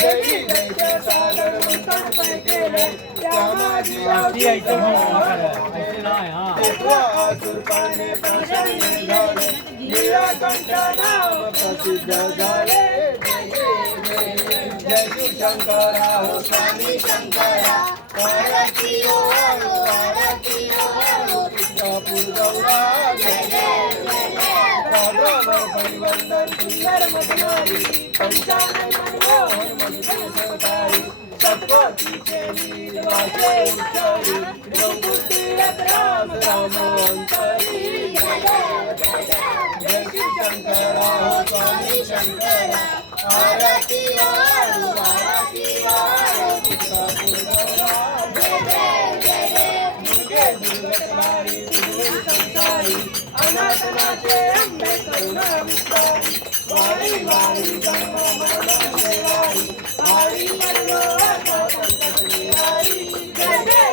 जयी जयचे सागर मंथन केले त्या माझी सुरपाने प्रसन्न झाले नीलकंठ नाम प्रसिद्ध झाले जय शिव शंकरा हो स्वामी शंकरा आरती ओ कृष्णापूर गौरा जय जय परिवंदन सुंदर मधुमारी पंचानन मनमोहन मधुबन सहकारी सत्पथीचे नीलवासे उच्चारी रघुतीरथ राम राम अंतरी जय शिव शंकरा हो स्वामी शंकरा आरती ओ कृष्णापूर गौरा जय जय दुर्गे दुर्गतवारी दुर्गे संसारी अनाथनाचे अंबे करुणा विस्तारी वारी वारी जन्म मरण सेवारी हरी मनोहर पंकज निहारी जय जय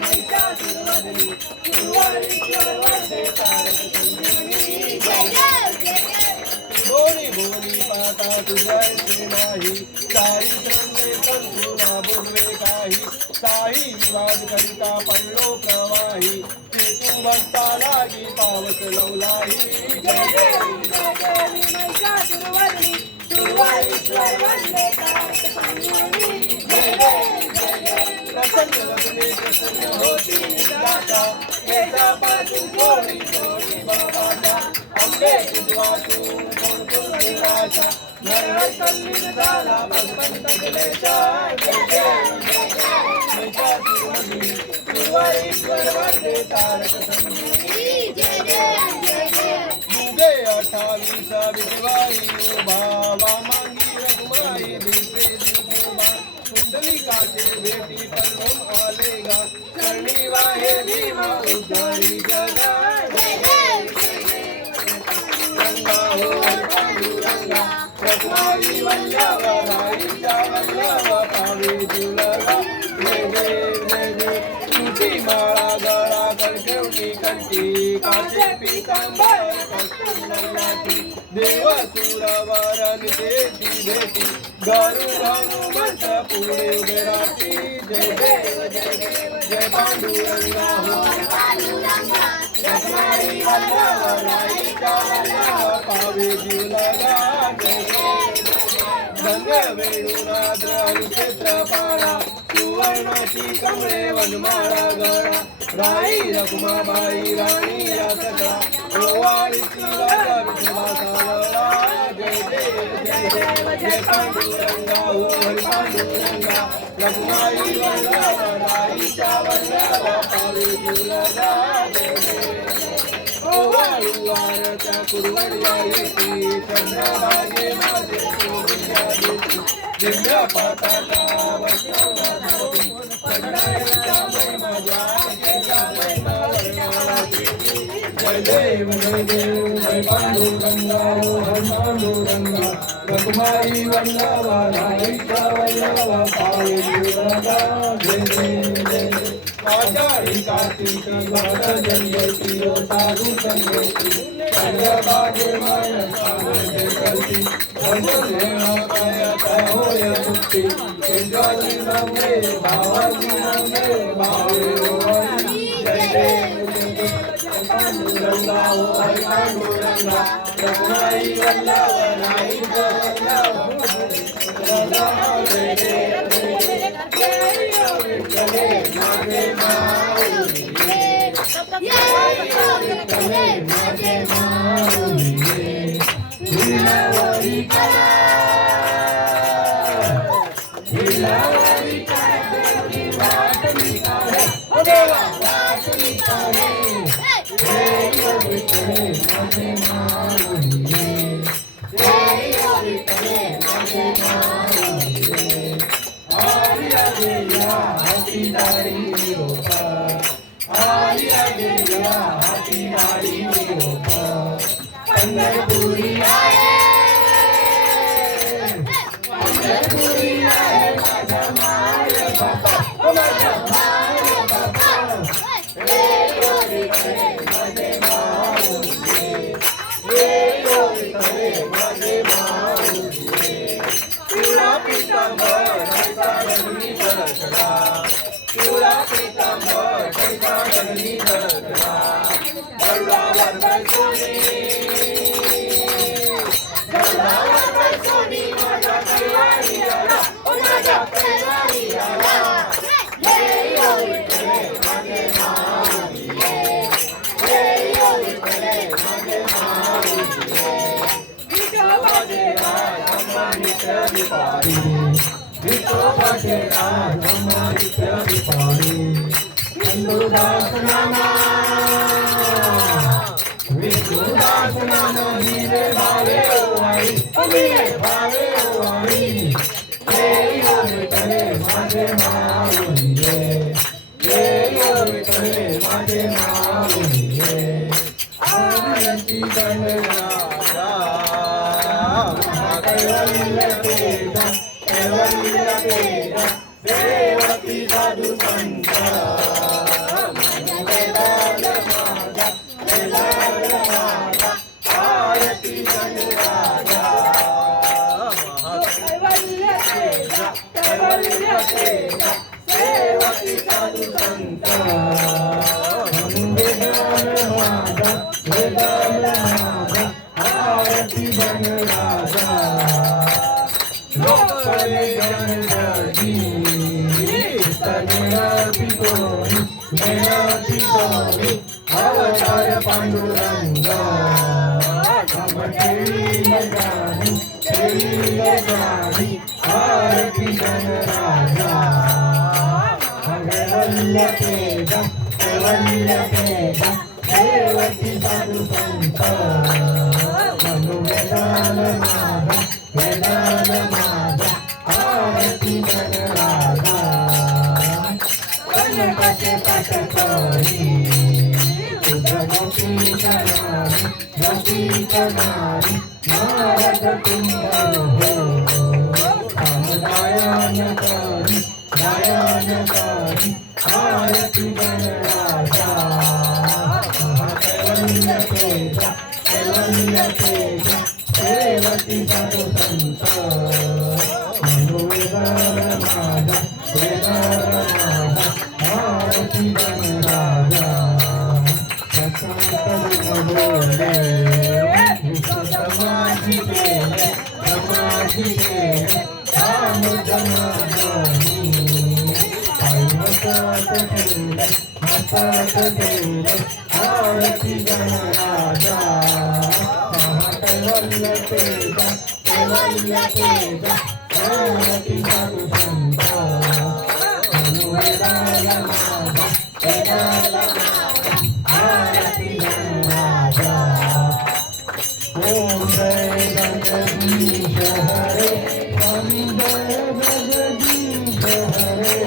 महिषासुरवदनी गुरुवारीश्वर वंदे तारक संजीवनी जय जय भोरी भोरी पाता तुझ्याशी नाही चारित्रंगे तंतुना बोलवे काही काही विवाद करिता पडलो प्रवाही ते तू भक्ता लागी पावस लवलाही जय जय महिषासुरवदनी गुरुवारीश्वर वंदे तारक संजीवनी जय जय प्रसन्न वदने प्रसन्न होती निदाता केसापासून थोडी थोडी बाबाचा अंबे तुझवातून कोण निराशा नरहर तल्लीन झाला भगवंत क्लेशा जय जय महिषासुरवदनी गुरुवारीश्वर वंदे तारक संजीवनी जय जय दुगे 28 विधवाई भावा मांगी रघुमाई दिसे दिशोबा कुंडलिकाचे भेटी पल्लम आलेगा करणी वाहे भीमा उद्धारी जगा जय जय रंगा हो पांडुरंगा रघुमाई वल्लभ राईचा वल्लभ पावे जुलगा जय जय तुझी माळा गळा गळगेवणी कंठी काचे पीतांबर कस्तुरनाथी देव सुरवर नितेची भेटी गरुड हनुमंत पुढे उभे राहती जय जय जय पांडुरंगा हो पांडुरंगा रघुमाई वल्लभ राईचा वल्लभ पावे जुलगा जय गंग वेणुनाद अनुक्षेत्र पाळा सुवर्णाची कमळे वनमाळा गळा राई रखुमाबाई राणी या सगळा ओवाळीची राजा विठोबाचा वळा जय जय जय पांडुरंगा हो हरी पांडुरंगा रखुमाई वल्लभ राईचा वल्लभ पावे जुलगा जय जय ओवाळू वारच्या कुरवड्या येती चंद्रभागे माझे सोडूया देती दिव्य पताका वैष्णवाची सगळ्यांचा महिमा जय देव जय पांडुरंगा हो हर पांडुरंगा रघुमाई वल्लभ राईचा वल्लभ पावे जुलगा जय जय आषाढी कार्तिक वाद जन्मती साधू संगती चंद्रभागे मानसा करती होय मुक्ती केंद्राची नम्रे भावाची नम्रे भावे जय जय पांडुरंगा हो हरी पांडुरंगा रघुमाई वल्लभ राईचा वल्लभ जय जय विठ्ठले माझे माऊली विठ्ठले माझे माऊली हिलावरी हिलावरी देवी वाटली काढे ओ देवा वाटली काढे जय विठ्ठले माझे माऊली जय विठ्ठले माझे माऊली आर्या देया हाती दारी रोपा आर्या देया हाती दारी रोपा पंढरपुरी आहे पंढरपुरी आहे माझा माय बाबा ओ माझा माय बाबा रे गोरी करे माझे माऊली रे गोरी करे माझे माऊली तुला विपारी विठोबाचे नाम ब्रह्मा नित्य विपारी विष्णुदास नामा विष्णुदास नामा धीरे भावे ओ आई धीरे भावे ओ आई ये विठले माझे माऊलीये ये विठले माझे माऊलीये आरती गणराजा कैवल्य तेजा कैवल्य तेजा सेवकी साधू संत आरती गणराजा कैवल्य तेजा सेवकी साधू संत आरती गणराजा लोकले गणराजी तनिरती कोणी अवतार पांडुरंग गाणी आरती गणराजा कैवल्य तेजा कैवल्य तेजा सेवकी साधू संत वेदान माझा आरती गणराजा कनकाचे पाठ करी तुझ गोपी कनारी नारद कुंभर हो गायन करी आरती गणराजा कैवल्य तेजा कैवल्य तेजा सेवकी साधू संत वेदान माझा आरती गणराजा समाधी केले राम जमानी मस्तक ठेवले आरती गणराजा कैवल्य तेजा आरती साधू संत वेदाला आरती गणराजा ओम जय जगदीश हरे स्वामी जय जगदीश हरे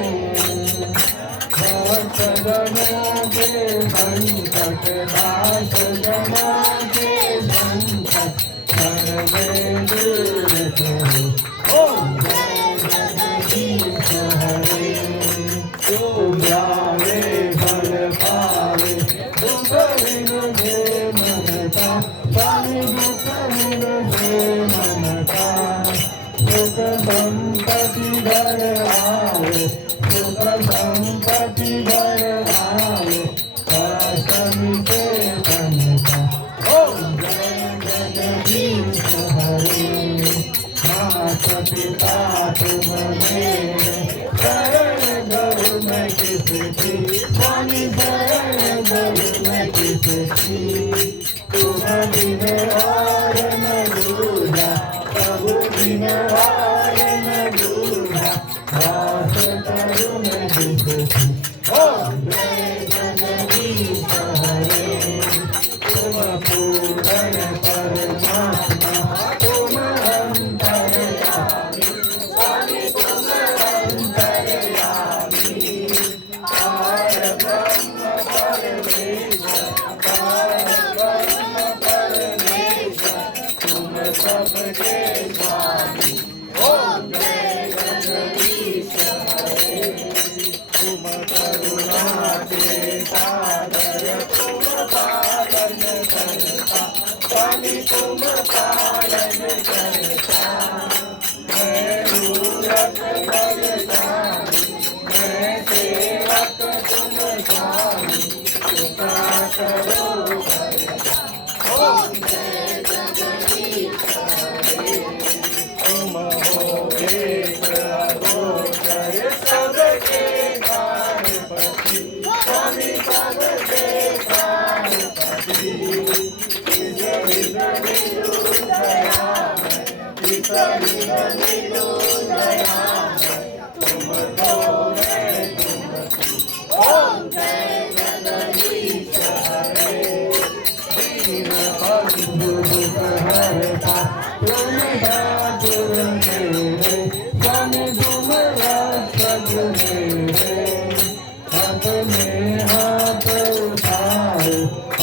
भक्तजनों के संकट नाश जना के संकट सर्वे दूर करो ओम जय जगदीश हरे तुम जावे फल पावे दुख विनुझे मन का स्वामी दुख विनुझे मन का सुख संपत्ति घर आवे सुख संपत्ति घर आवे अष्टमी से संता ओम जय जगदीश हरे माता पिता तुम मेरे शरण गुरु मैं किसकी स्वामी शरण गुरु मैं किसकी तुम बिन और न दूजा प्रभु बिन और न दूजा वास करूं मैं किसकी ओम जय जगदीश हरे तुम पूर्ण परमात्मा तुम अंतर्यामी स्वामी तुम अंतर्यामी पार ब्रह्म परमेश्वर तुम सबके स्वामी ओम जय जगदीश हरे तुम करुणा के सागर तुम पालन करता स्वामी तुम पालन करता मैं मूरख भगतानी मैं सेवक तुम स्वामी कृपा करो ओम जय जगदीश हरे तुम हो एक अगोचर सबके गणपति स्वामी सबके गणपति विश्व विश्व दया विश्व विश्व जाने तुम सजने अपने हाथ उठाओ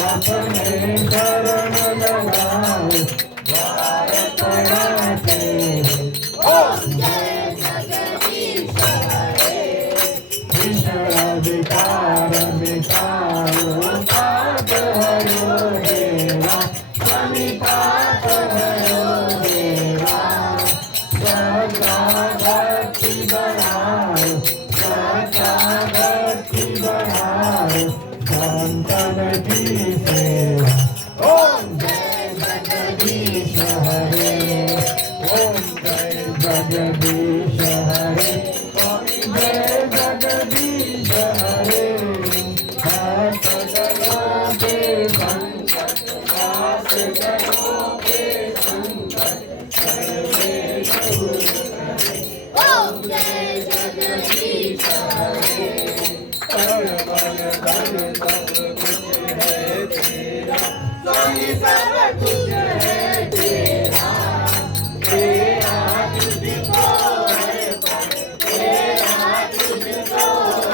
अपने शरण लगाओ द्वार पड़ाते विकार मिटाओ पाप हरो देवा स्वामी पाप हरो देवा सदा भक्ति बढ़ाओ सदा भक्ति बढ़ाओ संतन की सेवा ओम जय जगदीश हरे ओम जय जगदीश हरे जय जगदीश हरे सगलों के संकट नाश करो के संकट सर्वे दूर करे ओम जय जगदीश हरे कर बल धन सब कुछ है तेरा स्वामी सब कुछ है तेरा तेरा तुझको अर्पण तेरा तुझको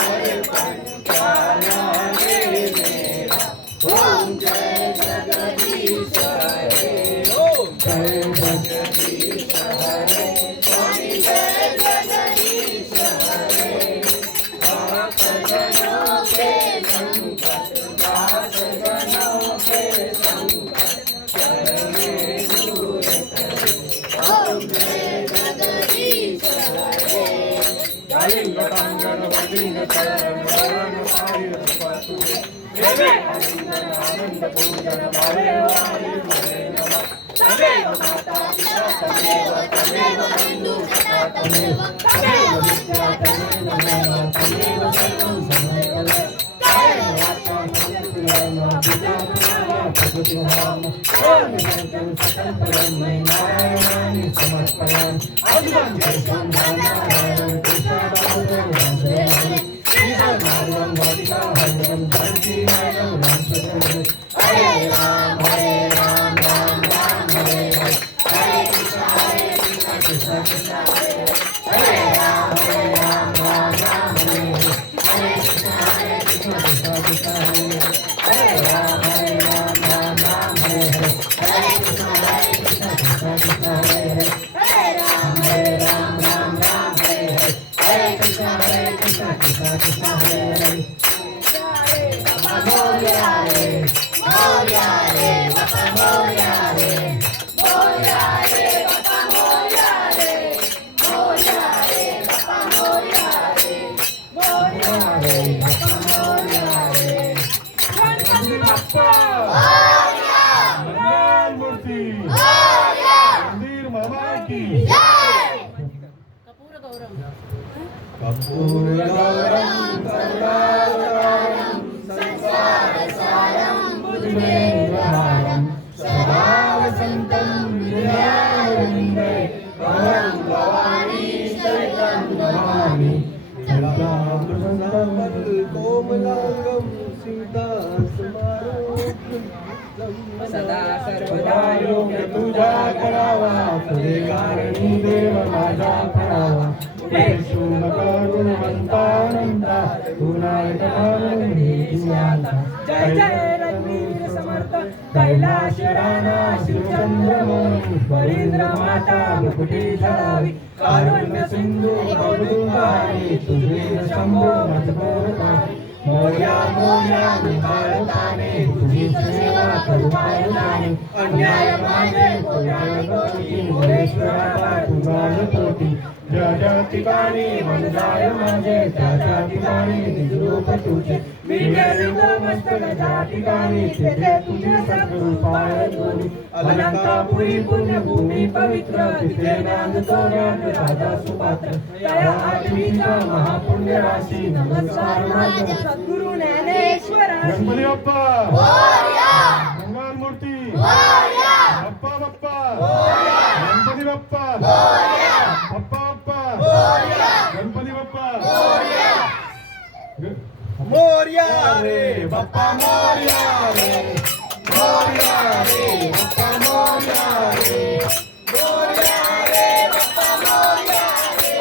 अर्पण प्राणा दे मेरा ओम जय जगदीश हरे ओम जय जगदीश हरे स्वामी जय जगदीश हरे सगलों के संकट दास गणों के संकट सर्वे दूर करे ओम जय जगदीश हरे कलिंग कांगन वलिंग चरण वरण आयुर पतुरे देवे आनंदन आनंद पूजन मारे वारे मरे नमः तमेव माता पिता तमेव बंधु सखा तमेव विद्या तमेव तमेव सर्वं समयः कायेन वाचा मनसेन्द्रियेण पिता प्रकृतिम् ओम शंकर सकल मैं नारायणानि समर्पयामि अद्भुतं जयं नारायण कृष्ण बाहुदेव नारायण वादिका हरिं धरती नारायण हरे राम राम राम हरे हरे हरे कृष्ण कृष्ण हरे राम राम राम हरे हरे कृष्ण कृष्ण हरे राम राम हरे हरे कृष्ण कृष्ण हरे राम राम हरे हरे कृष्ण कृष्ण हरे हरे मोरया रे मोरया रे बाबा मोरया रे मोरया रे बाबा मोरया रे मोरया रे बाबा मोरया रे मोरया रे बाबा मोरया रे गणपती बाप्पा मोरया मंगल मूर्ती मोरया मंदिर मामा की जय कपूर गौरम करुणावतारम संसार सारम बुद्धिमेन्द्रहारम सदा वसंतं हृदयारविन्दे भवं भवानी सहितं नमामि कोमलांगं सीतासमारोह सदा सर्वदा योग्य तुझा करावा तुझे कारणी देव माझा करावा येशू नका गुणवंतानंता गुणायता जय जय रघुवीर समर्थ कैलाश राणा शिवचंद्रमोनी वरींद्र माता मुकुटी धरावी कारुण्य सिंधू अवधूतारी तुझे शंभो मजबोरतारी मोर्या मोर्या निभाळताने तुझी सेवा करू पायलाने अन्याय माझे कोट्याने कोटी मोरेश्वरा तुझा कोटी ज्या ठिकाणी मन जाय माझे त्या ठिकाणी निजरूप तुझे मी गेलो मस्तक ज्या ठिकाणी तेथे तुझे सद्रूप पाय दोन्ही अनंतापुरी पुण्यभूमी पवित्र तिथे नांदतो ज्ञान राजा सुपात्र त्या आठवीचा महापुण्य राशी नमस्कार माझे सद्गुरु ज्ञानेश्वरा गणपती बाप्पा मोरया मंगल मूर्ती मोरया बाप्पा बाप्पा मोरया गणपती बाप्पा मोरया बाप्पा बाप्पा मोरया गणपती बाप्पा मोरया मोरया रे बाप्पा मोरया रे मोरया रे बाप्पा मोरया रे मोरया रे बाप्पा मोरया रे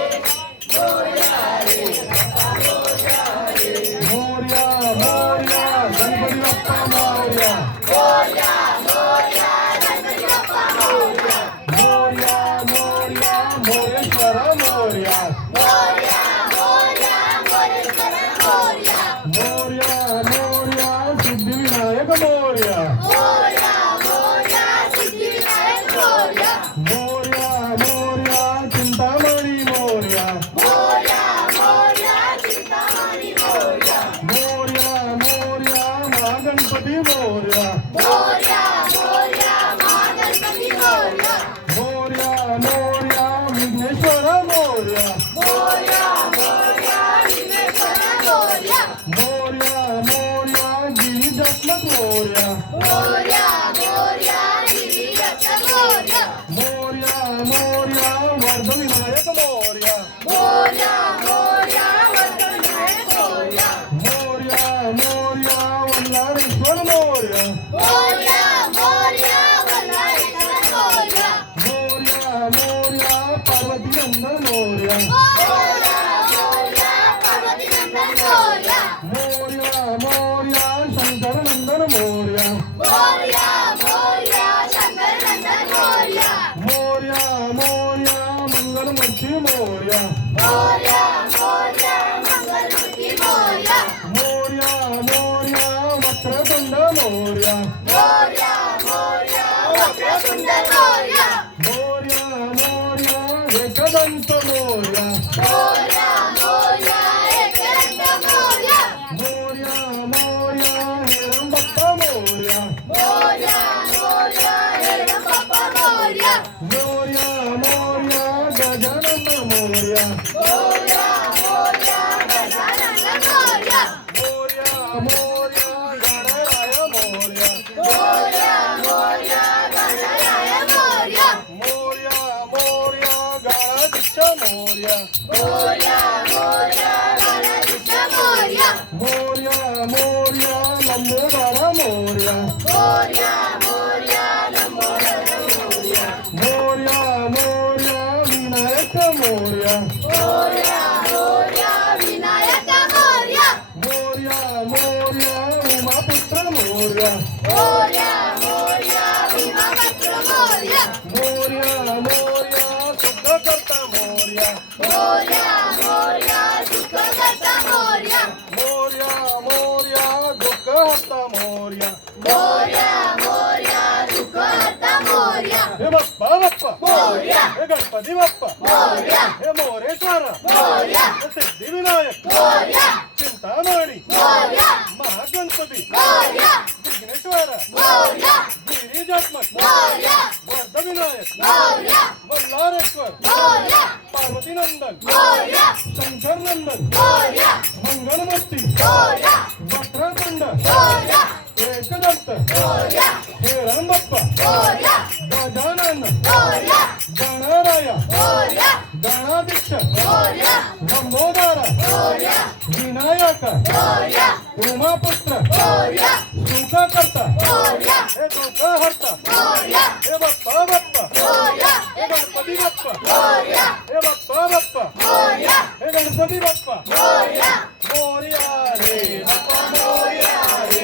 मोरया मोरया मोरया मोरेश्वर मोरया मोरया मोरया सिद्धिविनायक मोरया मोरया मोरया सिद्धिविनायक मोरया मोरया मोरया चिंतामणी मोरया मोरया मोरया चिंतामणी मोरया मोरया मोरया महागणपती मोरया मोरया मोरया महागणपती मोरया मोरया मोरया विघ्नेश्वर मोरया मोरया मोरया विघ्नेश्वर मोरया मोरया मोरया गिरिजात्मक मोरया मोरया मोरया गिरिदत्त मोरया मोरया मोरया वर्धविनायक मोरया मोरया मोरया वरदविनायक मोरया मोरया मोरया वल्लारेश्वर मोरया मोरया मोरया वरदायेश्वर मोरया मोरया मोरया पार्वती नंदन मोरया मोरया मोरया पार्वती नंदन मोरया मोरया मोरया शंकर नंदन मोरया मोरया मोरया शंकर नंदन मोरया मोरया मोरया मंगलमूर्ती मोरया मोरया मोरया मंगलमूर्ती मोरया मोरया मोरया वक्रतुंड मोरया मोरया मोरया वक्रतुंड मोरया मोरया मोरया एकदंत मोरया मोरया मोरया एकदंत मोरया मोरया मोरया हिरंबप्पा मोरया मोरया मोरया हिरंबप्पा मोरया मोरया मोरया गजानन मोरया मोरया मोरया गजानन मोरया मोरया मोरया गणराय मोरया मोरया मोरया गणराय मोरया मोरया मोरया गणाधीश मोरया मोरया मोरया गणाधीश मोरया मोरया मोरया लंबोदर मोरया मोरया मोरया लंबोदर मोरया मोरया मोरया विनायक मोरया मोरया मोरया विनायक मोरया मोरया मोरया उमापुत्र मोरया मोरया मोरया भीमापत्र मोरया मोरया मोरया सुखकर्ता मोरया मोरया मोरया सुखकर्ता मोरया मोरया मोरया दुःखहर्ता मोरया मोरया मोरया सुखहर्ता मोरया हे बाप्पा बाप्पा मोरया हे गणपती बाप्पा मोरया हे मोरेश्वर मोरया हे सिद्धिविनायक मोरया चिंतामणी मोरया महागणपती मोरया विघ्नेश्वर मोरया गिरिजात्मक मोरया वर्धविनायक मोरया वल्लारेश्वर मोरया पार्वती नंदन मोरया शंकर नंदन मोरया मंगलमूर्ती मोरया वक्रतुंड मोरया एकदंत मोरया हिरंबप्पा मोरया गजानन मोरया गणराय मोरया गणाधीश मोरया लंबोदर मोरया विनायक मोरया उमापुत्र मोरया सुखकर्ता मोरया हे दुःखहर्ता मोरया हे बाप्पा बाप्पा मोरया हे गणपती बाप्पा मोरया हे बाप्पा बाप्पा मोरया हे गणपती बाप्पा मोरया मोरया रे बाप्पा मोरया रे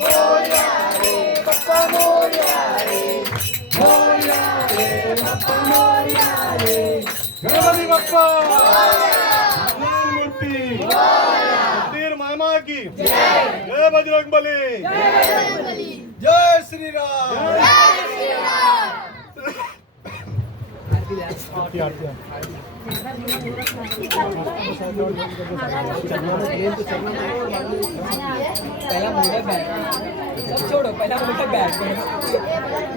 मोरया रे बाप्पा मोरया रे मोरया रे बाप्पा मोरया रे गणपती बाप्पा मूर्ती मंदिर मामा की जय बजरंगबली जय श्रीराम जय श्रीराम आरती आरती पहला मुझे बैग सब छोड़ो पहला मुझे बैग